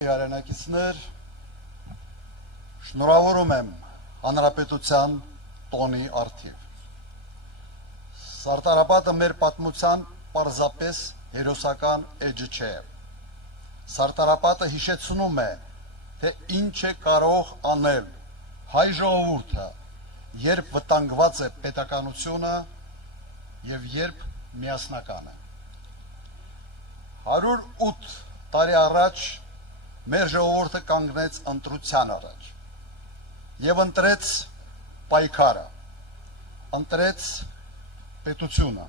Հայրենակիցներ, շնորհավորում եմ Հանրապետության տոնի առթիվ։ Սարտարապատը մեր պատմության պարզապես հերոսական էջը չէ։ Սարտարապատը հիշեցնում է, թե ինչ է կարող անել հայ ժողովուրդը, երբ վտանգված է պետականությունը եւ երբ միասնական է։ 108 տարի առաջ մեր ժողովուրդը կանգնեց ընտրության առաջ եւ ընտրեց պայքարը, ընտրեց պետությունը։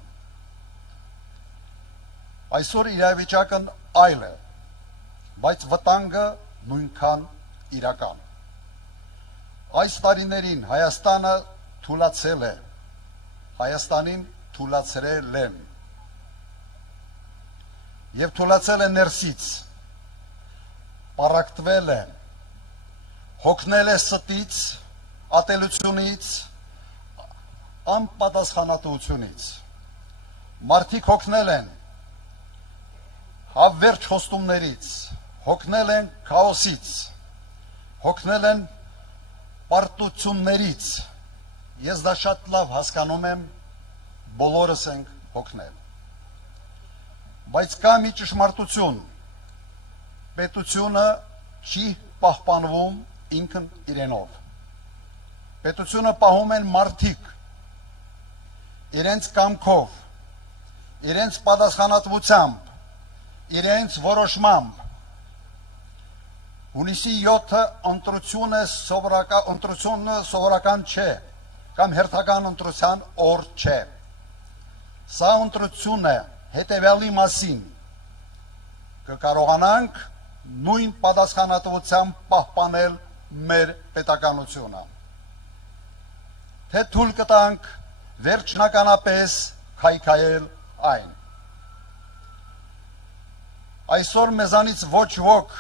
Այսօր իրավիճակն այլ է, բայց վտանգը նույնքան իրական։ Այս տարիներին Հայաստանը թուլացել է, Հայաստանին թուլացրել են եւ թուլացել է ներսից, պարակտվել է, հոգնել է ստից, ատելությունից, անպատասխանատվությունից։ Մարդիկ հոգնել են հավերժ խոստումներից, հոգնել են քաոսից, հոգնել են պարտություններից։ Ես դա շատ լավ հասկանում եմ, բոլորս ենք հոգնել։ Բայց կա մի ճշմարտություն, պետությունը չի պահպանվում ինքն իրենով։ Պետությունը պահում են մարդիկ, իրենց կամքով, իրենց պատասխանատվությամբ, իրենց որոշմամբ։ Հունիսի 7-ը ընտրությունը սովորական չէ, կամ հերթական ընտրության օր չէ։ Սա ընտրություն է հետևյալի մասին, կկարողանանք նույն պատասխանատվությամբ պահպանել մեր պետականությունը։ Թե թույլ կտանք վերջնականապես քայքայել այն։ Այսօր մեզանից ոչ ոք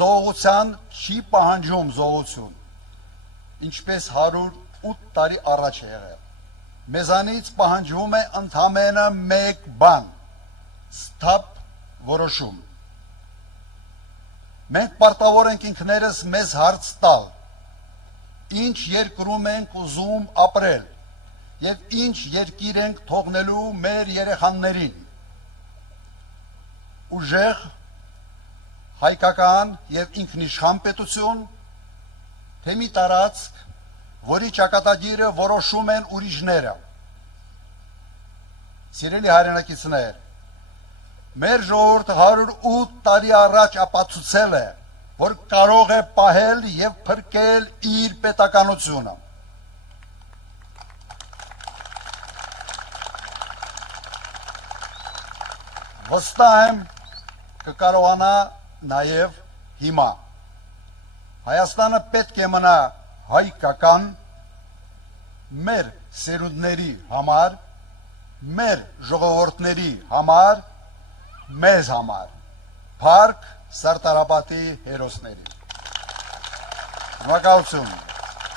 զոհության չի պահանջում զոհություն, ինչպես 108 տարի առաջ է եղել։ Մեզանից պահանջվում է ընդամենը մեկ բան՝ սթափ որոշում։ Մենք պարտավոր ենք ինքներս մեզ հարց տալ, ինչ երկրում ենք ուզում ապրել եւ ինչ երկիր ենք թողնելու մեր երեխաներին։ Ուժեղ, հայկական եւ ինքնիշխան պետություն, թե մի տարածք, որի ճակատագիրը որոշում են ուրիշները։ Սիրելի հայրենակիցներ, մեր ժողովուրդը 108 տարի առաջ ապացուցել է, որ կարող է պահել եւ փրկել իր պետականությունը։ Վստահ եմ կկարողանա նաեւ հիմա։ Հայաստանը պետք է մնա հայկական, մեր սերունդների համար, մեր ժողովուրդների համար, մեզ համար, փառք Սարտարապատի հերոսներին։ Շնորհակալություն։